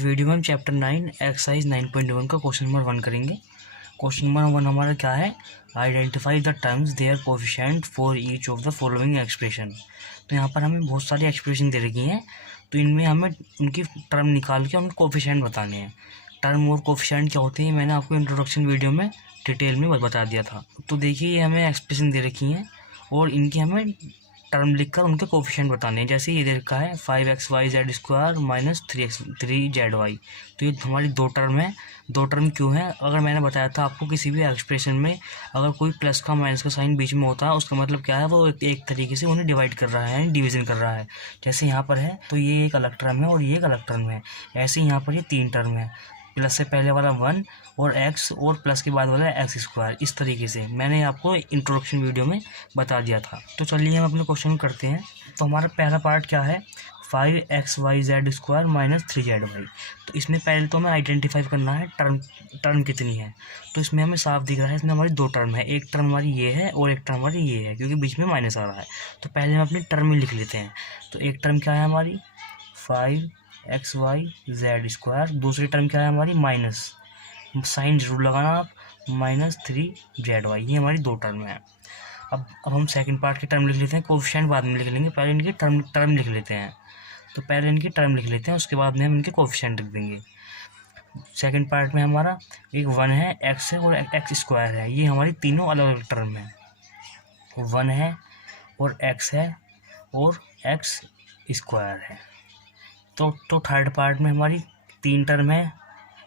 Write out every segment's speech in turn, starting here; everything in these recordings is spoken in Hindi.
वीडियो में हम चैप्टर 9 एक्सरसाइज 9.1 का क्वेश्चन नंबर 1 करेंगे। क्वेश्चन नंबर 1 हमारा क्या है, identify the terms their coefficient for each of the following expression. तो यहाँ पर हमें बहुत सारी एक्सप्रेशन दे रखी हैं, तो इनमें हमें उनकी टर्म निकाल के उनके कोफिशिएंट बताने हैं। टर्म और कोफिशिएंट क्या होते हैं मैंने आपको इंट्रोडक्शन वीडियो में डिटेल में बता दिया था। तो देखिए ये हमें एक्सप्रेशन दे रखी हैं और इनकी हमें टर्म लिखकर उनके कोफिशिएंट बताने हैं। जैसे ये दे रखा है 5xy z² minus 3z y। तो ये हमारी दो टर्म है। दो टर्म क्यों है, अगर मैंने बताया था आपको किसी भी एक्सप्रेशन में अगर कोई प्लस का माइनस का साइन बीच में होता है उसका मतलब क्या है, वो एक तरीके से उन्हें डिवाइड कर रहा है यानी डिवीजन कर रहा है। जैसे यहाँ पर है तो ये एक अलग टर्म है और ये एक अलग टर्म है। ऐसे यहाँ पर ये तीन टर्म है, प्लस से पहले वाला 1 और x और प्लस के बाद वाला x²। इस तरीके से मैंने आपको इंट्रोडक्शन वीडियो में बता दिया था। तो चलिए हम अपने क्वेश्चन करते हैं। तो हमारा पहला पार्ट क्या है, 5xy z² माइनस 3zy। तो इसमें पहले तो हमें आइडेंटिफाई करना है टर्म कितनी है। तो इसमें हमें साफ दिख रहा है इसमें हमारी दो टर्म है, एक टर्म हमारी ये है और एक टर्म हमारी ये है, क्योंकि बीच में माइनस आ रहा है। तो पहले हम अपनी टर्म ही लिख लेते हैं। तो एक टर्म क्या है हमारी 5xy z², दूसरी टर्म क्या है हमारी माइनस, साइन जरूर लगाना आप, माइनस 3zy। ये हमारी दो टर्म है। अब हम सेकंड पार्ट की टर्म लिख लेते हैं, कोफिशिएंट बाद में लिख लेंगे, पहले इनकी टर्म लिख लेते हैं। तो पहले इनकी टर्म लिख लेते हैं, उसके बाद में हम इनके कोफिशिएंट लिख देंगे। सेकंड पार्ट में हमारा एक 1 है, x है और x² है। ये हमारी तीनों अलग अलग टर्म है, 1 है और x है और x² है। तो थर्ड पार्ट में हमारी तीन टर्म है,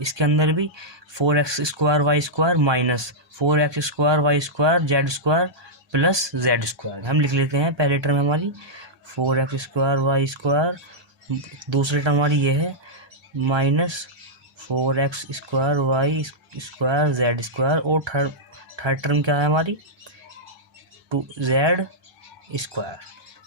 इसके अंदर भी 4x² y² minus 4x² y² z² plus z²। हम लिख लेते हैं पहले टर्म हमारी 4x² y², दूसरी टर्म हमारी ये है माइनस 4x² y² z², और थर्ड टर्म क्या है हमारी 2z²।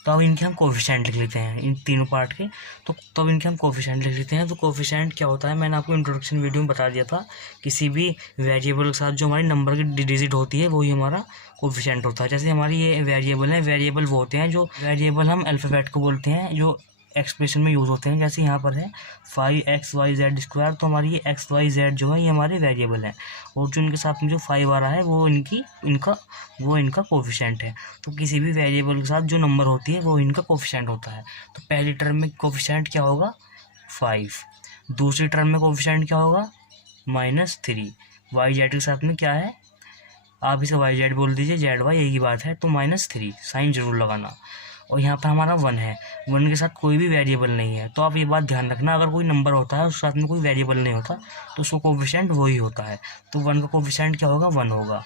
तो अब इनके हम कोफिशिएंट लिख लेते हैं इन तीनों पार्ट के। तो अब इनके हम कोफिशिएंट लिख लेते हैं। तो कोफिशिएंट क्या होता है मैंने आपको इंट्रोडक्शन वीडियो में बता दिया था, किसी भी वेरिएबल के साथ जो हमारी नंबर की डिजिट होती है वही हमारा कोफिशिएंट होता है। जैसे हमारी ये वेरिएबल है, वेरिएबल वो होते हैं जो वेरिएबल हम अल्फ़ाबेट को बोलते हैं जो एक्सप्रेशन में यूज़ होते हैं। जैसे यहाँ पर है 5xy z², तो हमारी ये xy z जो है ये हमारे वेरिएबल हैं, और जो इनके साथ में जो 5 आ रहा है वो इनका कोफिशिएंट है। तो किसी भी वेरिएबल के साथ जो नंबर होती है वो इनका कोफिशिएंट होता है। तो पहली टर्म में कोफिशिएंट क्या होगा 5, दूसरी टर्म में कोफिशिएंट क्या होगा -3, y z के साथ में क्या है, आप इसे y z बोल दीजिए, z y एक ही बात है। तो -3 साइन जरूर लगाना। और यहाँ पर हमारा 1 है, 1 के साथ कोई भी वेरिएबल नहीं है। तो आप ये बात ध्यान रखना, अगर कोई नंबर होता है उसके साथ में कोई वेरिएबल नहीं होता तो उसका कोफिशिएंट वही होता है। तो 1 का कोफिशिएंट क्या होगा 1 होगा।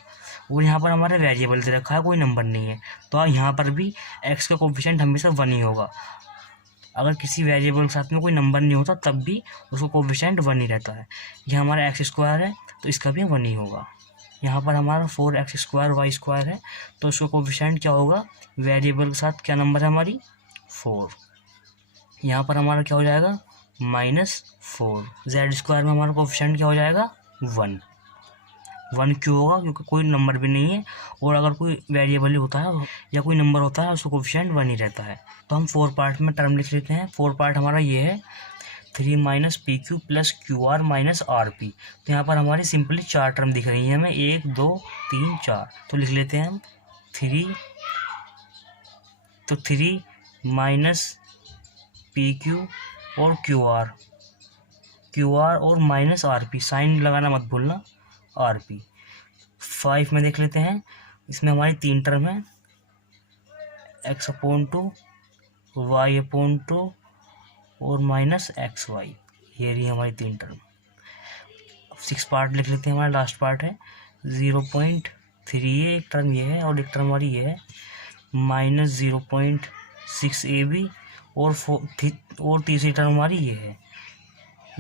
और यहाँ पर हमारा वेरिएबल दे रखा है, कोई नंबर नहीं है, तो यहाँ पर भी x का कोफिशिएंट हमेशा 1 ही होगा। अगर किसी वेरिएबल के साथ में कोई नंबर नहीं होता तब भी उसका कोफिशिएंट 1 ही रहता है। यह हमारा x² है तो इसका भी 1 ही होगा। यहाँ पर हमारा 4x² y² है, तो उसका कोफिशिएंट क्या होगा, वेरिएबल के साथ क्या नंबर है हमारी 4। यहाँ पर हमारा क्या हो जाएगा -4। z² में हमारा कोफिशिएंट क्या हो जाएगा 1 क्यों होगा, क्योंकि कोई नंबर भी नहीं है, और अगर कोई वेरिएबल ही होता है या कोई नंबर होता है उसका कोफिशिएंट 1 ही रहता है। तो हम 4 पार्ट में टर्म लिख लेते हैं। 4 पार्ट हमारा ये है 3 minus PQ plus QR minus RP। तो यहाँ पर हमारी सिंपली 4 टर्म दिख रही है हमें, 1 2 3 4। तो लिख लेते हैं हम 3 माइनस PQ और QR और माइनस RP, साइन लगाना मत भूलना RP। 5 में देख लेते हैं, इसमें हमारी 3 टर्म है, x/2 y/2 और माइनस xy। ये रही हमारी 3 टर्म। 6 पार्ट लिख लेते हैं, हमारा लास्ट पार्ट है 0.3, ये एक टर्म ये है और एक टर्म हमारी ये है माइनस 0.6 AB, और तीसरी टर्म हमारी ये है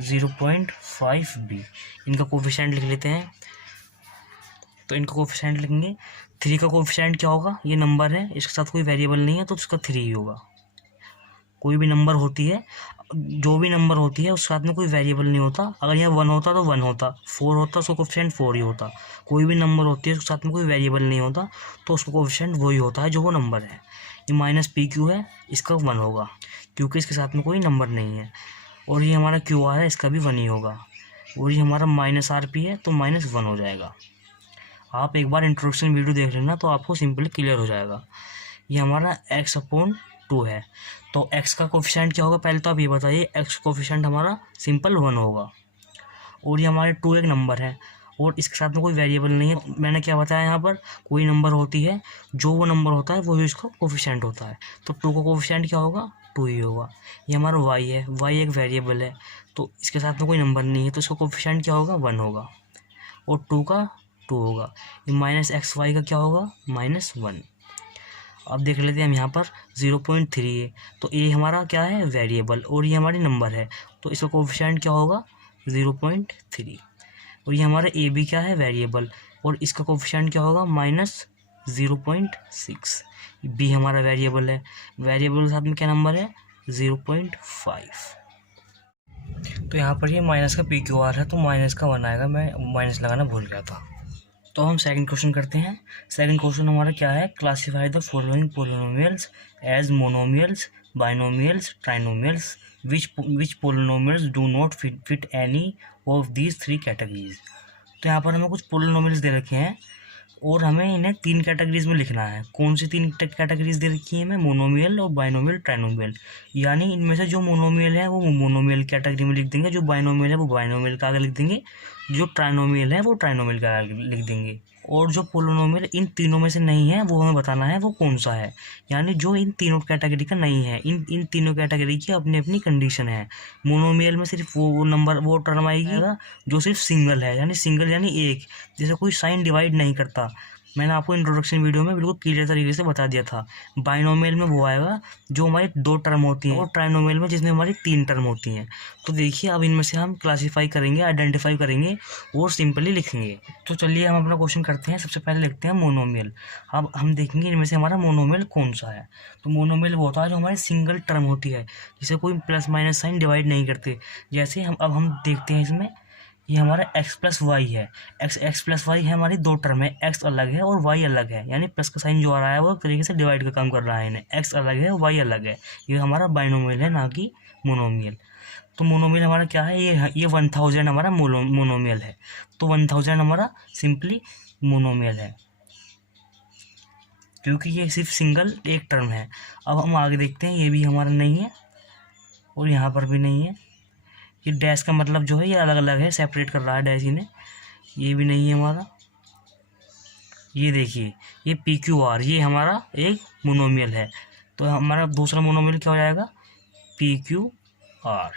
0.5 B। इनका कोफिशिएंट लिख लेते हैं। तो इनका कोफिशिएंट लिखेंगे, 3 का कोफिशिएंट क्या होगा, ये नंबर है, इसके साथ कोई वेरिएबल नहीं है तो उसका 3 ही होगा। कोई भी नंबर होती है, जो भी नंबर होती है उसके साथ में कोई वेरिएबल नहीं होता। अगर यहाँ 1 होता तो 1 होता, 4 होता उसका कोफिशिएंट 4 ही होता। कोई भी नंबर होती है उसके साथ में कोई वेरिएबल नहीं होता तो उसका कोफिशिएंट वही होता है जो वो नंबर है। ये -PQ है, इसका 1 होगा क्योंकि इसके साथ में कोई नंबर नहीं है। और ये हमारा क्यू आर है, इसका भी 1 ही होगा। और ये हमारा माइनस आर पी है तो -1 हो जाएगा। आप एक बार इंट्रोडक्शन वीडियो देख लेना तो आपको सिंपली क्लियर हो जाएगा। ये हमारा x/2 है। तो x का कोफिशिएंट क्या होगा, पहले तो आप ये बताइए। x कोफिशिएंट हमारा सिंपल 1 होगा। और ये हमारे 2 एक नंबर है और इसके साथ में कोई वेरिएबल नहीं है। मैंने क्या बताया, यहाँ पर कोई नंबर होती है, जो वो नंबर होता है वो इसका कोफिशिएंट होता है। तो 2 का कोफिशिएंट क्या होगा, 2 ही होगा। ये हमारा y है, y एक वेरिएबल है, तो इसके साथ में कोई नंबर नहीं है, तो इसका कोफिशिएंट क्या होगा, 1 होगा। और 2 का 2 होगा। ये -xy का क्या होगा, -1। अब देख लेते हैं हम यहाँ पर 0.3 है, तो ये हमारा क्या है, वेरिएबल, और ये हमारी नंबर है, तो इसका कोफिशिएंट क्या होगा, 0.3। और ये हमारा ए बी क्या है, वेरिएबल, और इसका कोफिशिएंट क्या होगा, -0.6। बी हमारा वेरिएबल है, वेरिएबल के साथ में क्या नंबर है, 0.5। तो यहाँ पर ये माइनस का पी क्यू आर है, तो माइनस का 1 आएगा, मैं माइनस लगाना भूल गया था। तो हम सेकंड क्वेश्चन करते हैं। सेकंड क्वेश्चन हमारा क्या है, classify the following polynomials as monomials, binomials, trinomials, which polynomials do not fit any of these 3 categories. तो यहाँ पर हमें कुछ पोलिनोमियल्स दे रखे हैं और हमें इन्हें 3 कैटेगरीज में लिखना है। कौन सी 3 कैटेगरीज दे रखी है हमें, मोनोमियल और बाइनोमियल, ट्राइनोमियल। यानी इनमें से जो मोनोमियल है वो मोनोमियल कैटेगरी में लिख देंगे, जो बाइनोमियल है वो बाइनोमियल का आगे लिख देंगे, जो ट्राइनोमियल है वो ट्राइनोमियल का आगे लिख देंगे। और जो पोलिनोमियल इन तीनों में से नहीं है वो हमें बताना है वो कौन सा है। यानी जो इन तीनों कैटेगरी का नहीं है, इन तीनों कैटेगरी की अपनी अपनी कंडीशन है। मोनोमियल में सिर्फ वो नंबर, वो टर्म आएगी जो सिर्फ सिंगल है, यानी सिंगल यानी एक, जैसे कोई साइन डिवाइड नहीं करता। मैंने आपको इंट्रोडक्शन वीडियो में बिल्कुल क्लियर तरीके से बता दिया था। बाइनोमियल में वो आएगा जो हमारी 2 टर्म होती हैं, और ट्राइनोमियल में जिसमें हमारी 3 टर्म होती हैं। तो देखिए अब इनमें से हम क्लासीफाई करेंगे, आइडेंटिफाई करेंगे और सिंपली लिखेंगे। तो चलिए हम अपना क्वेश्चन करते हैं। सबसे पहले लिखते हैं मोनोमियल। अब हम देखेंगे इनमें से हमारा मोनोमियल कौन सा है। तो मोनोमियल वो होता है जो हमारी सिंगल टर्म होती है, जिसे कोई प्लस माइनस साइन डिवाइड नहीं करते। जैसे हम देखते हैं इसमें, ये हमारा x+y है। x+y है, हमारी 2 टर्म है, x अलग है और y अलग है, यानी प्लस का साइन जो आ रहा है वो एक तरीके से डिवाइड का काम कर रहा है इन्हें। x अलग है, y अलग है। ये हमारा बाइनोमियल है, ना कि मोनोमियल। तो मोनोमियल हमारा क्या है, ये 1000 हमारा मोनोमियल है। तो 1000 हमारा सिंपली मोनोमियल है, क्योंकि ये सिर्फ सिंगल एक टर्म है। अब हम आगे देखते हैं, ये भी हमारा नहीं है और यहाँ पर भी नहीं है। ये डैश का मतलब जो है ये अलग अलग है, सेपरेट कर रहा है डैश इन्हें। ये भी नहीं है हमारा। ये देखिए, ये पी क्यू आर, ये हमारा एक मोनोमियल है। तो हमारा दूसरा मोनोमियल क्या हो जाएगा, पी क्यू आर।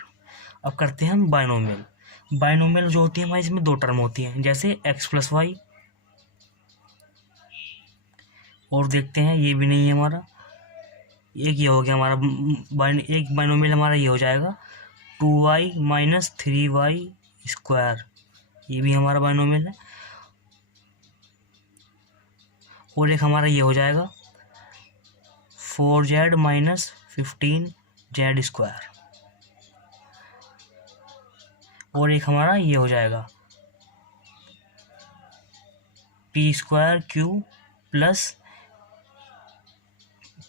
अब करते हैं हम बाइनोमियल। बाइनोमियल जो होती है हमारी, इसमें 2 टर्म होती हैं, जैसे x+y। और देखते हैं, ये भी नहीं है हमारा। एक ये हो गया हमारा एक बाइनोमियल हमारा ये हो जाएगा 2y - 3y²। ये भी हमारा बाइनोमियल है। और एक हमारा ये हो जाएगा 4z - 15z²। और एक हमारा ये हो जाएगा p²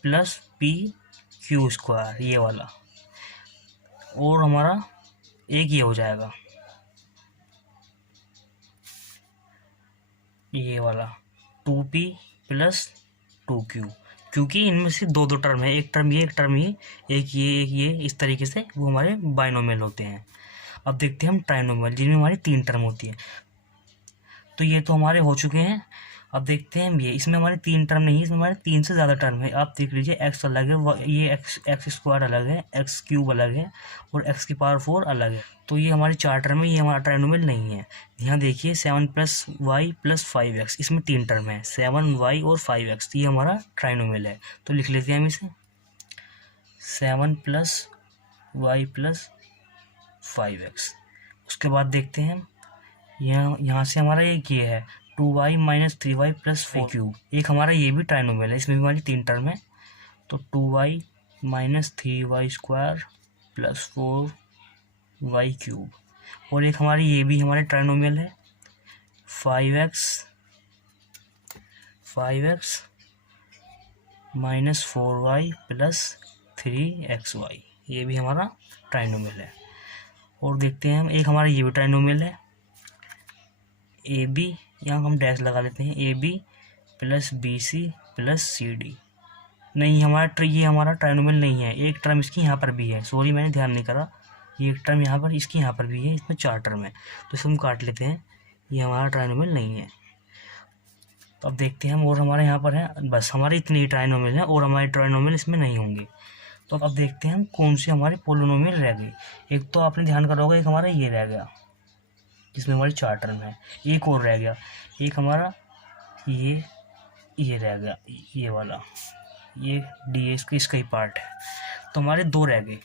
प्लस pq², ये वाला। और हमारा एक ये हो जाएगा ये वाला 2p + 2q, क्योंकि इनमें से 2 टर्म है, एक टर्म ये, एक टर्म ये, एक ये, इस तरीके से वो हमारे बाइनोमियल होते हैं। अब देखते हैं हम ट्राइनोमियल, जिनमें हमारी 3 टर्म होती है। तो ये तो हमारे हो चुके हैं। अब देखते हैं ये, इसमें हमारे 3 टर्म नहीं है, इसमें हमारे 3 से ज़्यादा टर्म है। आप देख लीजिए, x अलग है, ये x² अलग है, x³ अलग है और x⁴ अलग है। तो ये हमारी 4 टर्म है, ये हमारा ट्राइनोमियल नहीं है। यहाँ देखिए 7 + y + 5x, इसमें 3 टर्म है, 7y और 5x, ये हमारा ट्राइनोमियल है। तो लिख लेते हैं हम इसे 7 + y + 5x। उसके बाद देखते हैं यहाँ से हमारा एक ये है 2y - 3y + 4q। एक हमारा ये भी ट्राइनोमियल है, इसमें भी हमारी 3 टर्म है। तो 2y - 3y² + 4y³। और एक हमारी ये भी हमारे ट्राइनोमियल है 5x - 4y + 3xy। ये भी हमारा ट्राइनोमियल है। और देखते हैं हम, एक हमारा ये भी ट्राइनोमियल है ए बी, यहाँ हम डैश लगा लेते हैं, A B plus B C plus C D. नहीं, ये हमारा ट्राइनोमियल नहीं है, एक टर्म इसकी यहाँ पर भी है, सॉरी मैंने ध्यान नहीं करा, ये एक टर्म यहाँ पर इसकी यहाँ पर भी है, इसमें 4 टर्म है, तो इसे हम काट लेते हैं, ये हमारा ट्राइनोमियल नहीं है। तो अब देखते हैं हम, और हमारे यहाँ पर है, बस हमारे इतने ही ट्राइनोमियल हैं और हमारे ट्राइनोमियल इसमें नहीं होंगे। तो अब देखते हैं हम कौन सी हमारे पोलिनोमियल रह गई। एक तो आपने ध्यान करा होगा, एक हमारा ये रह गया जिसमें हमारी 4 टर्म है, एक और रह गया, एक हमारा ये रह गया, ये वाला, ये डी इसका ही पार्ट है, तो हमारे 2 रह गए।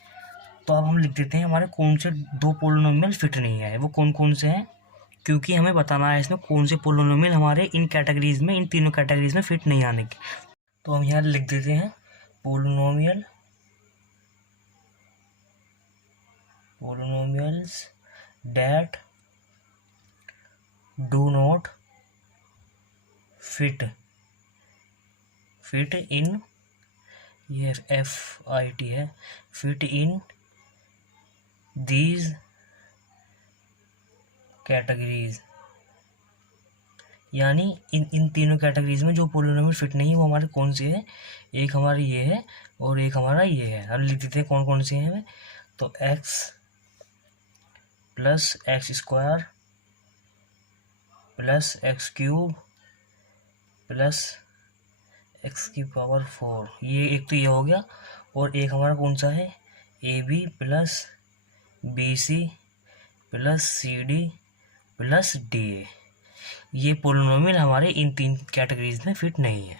तो अब हम लिख देते हैं हमारे कौन से 2 पोलिनोमियल फिट नहीं है, वो कौन कौन से हैं, क्योंकि हमें बताना है इसमें कौन से पोलिनोमियल हमारे इन कैटेगरीज में, इन तीनों कैटेगरीज में फिट नहीं आने के। तो हम यहाँ लिख देते हैं polynomials that do not fit in, ये FIT है, फिट इन दीज कैटेगरीज, यानी इन तीनों कैटेगरीज में जो पोलिनोमियल फिट नहीं है वो हमारे कौन से है, एक हमारे ये है और एक हमारा ये है। हम लिख देते हैं कौन कौन से हैं। तो x plus x square plus x cube plus x की पावर 4, ये एक तो ये हो गया, और एक हमारा कौन सा है, AB plus BC plus CD plus DA। ये पोलिनोमियल हमारे इन 3 कैटेगरीज में फिट नहीं है।